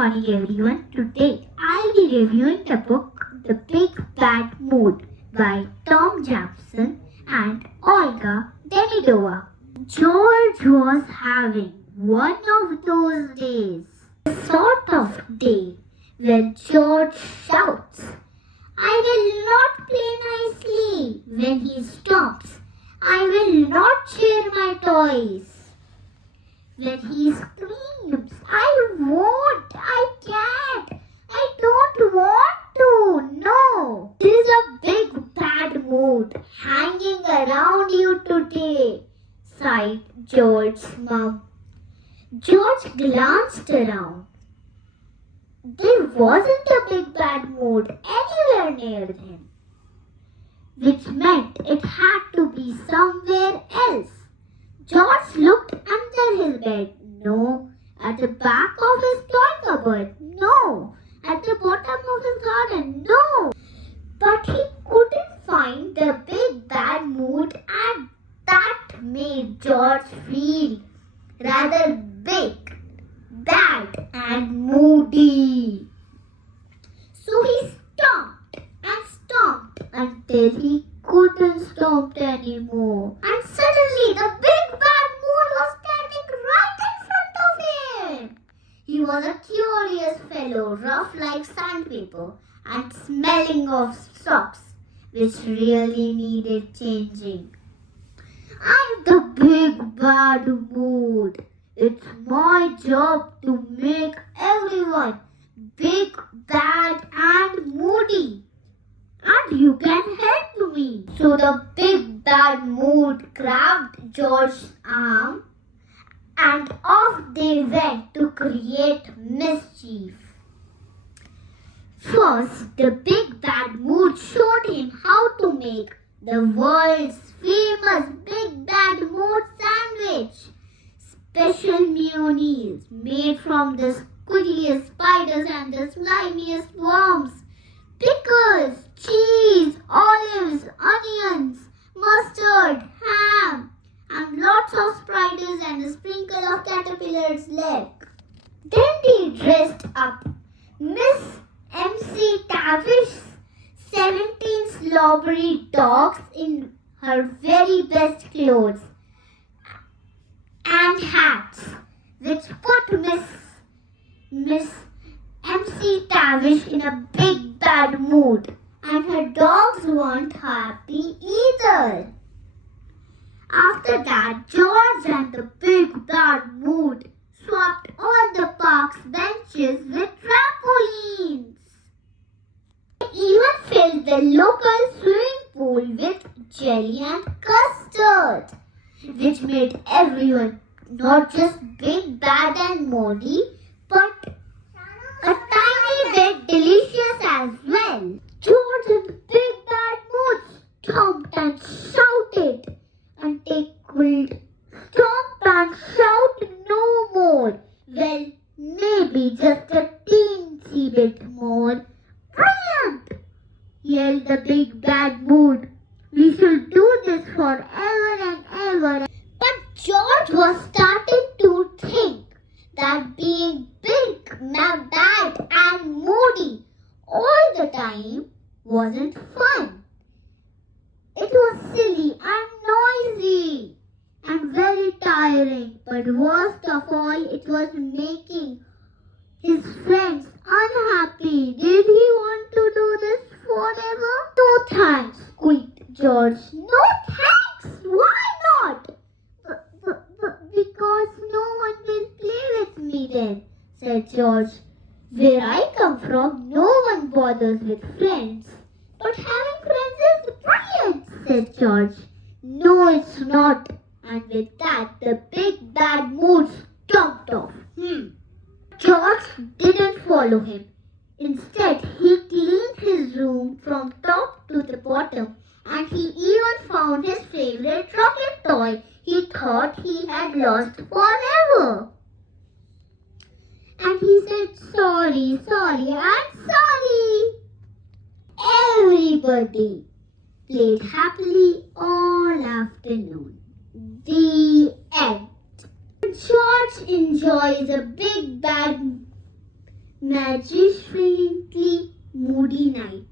morning everyone. Today I'll be reviewing the book The Big Bad Mood by Tom Jefferson and Olga Demidova. George was having one of those days. The sort of day where George shouts, "I will not play nicely," when he stops. "I will not share my toys," when he screams, "I won't, I can't, I don't want to." No, there is a big bad mood hanging around you today, sighed George's mom. George glanced around. There wasn't a big bad mood anywhere near him, which meant it had to be somewhere else. George looked under his bed. No. At the back of his toy cupboard. No. At the bottom of his garden. No. But he couldn't find the big bad mood, and that made George feel rather big, bad and moody. So he stomped and stomped until he couldn't stomp anymore. And suddenly the big bad mood was standing right in front of him. He was a curious fellow, rough like sandpaper and smelling of socks, which really needed changing. "I'm the big bad mood. It's my job to make everyone big, bad and moody. And you can help me." So the big bad mood grabbed George's arm and off they went to create mischief. First, the big bad mood showed him how to make the world's famous big bad mood sandwich. Special mayonnaise made from the squiggliest spiders and the slimiest worms. Pickles, cheese, olives, onions, mustard, ham, and lots of spiders and a sprinkle of caterpillar's leg. Then they dressed up Miss MC Tavish's 17 slobbery dogs in her very best clothes and hats, which put Miss MC Tavish in a big bad mood, and her dogs weren't happy either. After that, George and the big bad mood swapped all the park's benches with trampolines. They even filled the local swimming pool with jelly and custard, which made everyone not just big, bad and moody, but a tiny bit delicious as well. George and the big bad mood stomped and shouted, and they could stomp and shout no more. Well, maybe just a teensy bit more. "Brilliant!" yelled the big bad mood. "We should do this forever and ever." But George was starting to think that being big, bad and moody all the time wasn't fun. It was silly and noisy and very tiring, but worst of all, it was making his friends unhappy. Did he want to do this forever? "No thanks," squeaked George. "No thanks? Why not?" Because no one will play with me then," said George. "Where I come from, no one bothers with friends." "But having friends is brilliant," said George. "No, it's not." And with that, the big bad mood stomped off. George didn't follow him. Instead, he cleaned his room from top to the bottom, and he even found his favorite rocket toy he thought he had lost forever. And he said, sorry, I'm sorry." Everybody played happily all afternoon. The end. George enjoys a big bad magically moody night.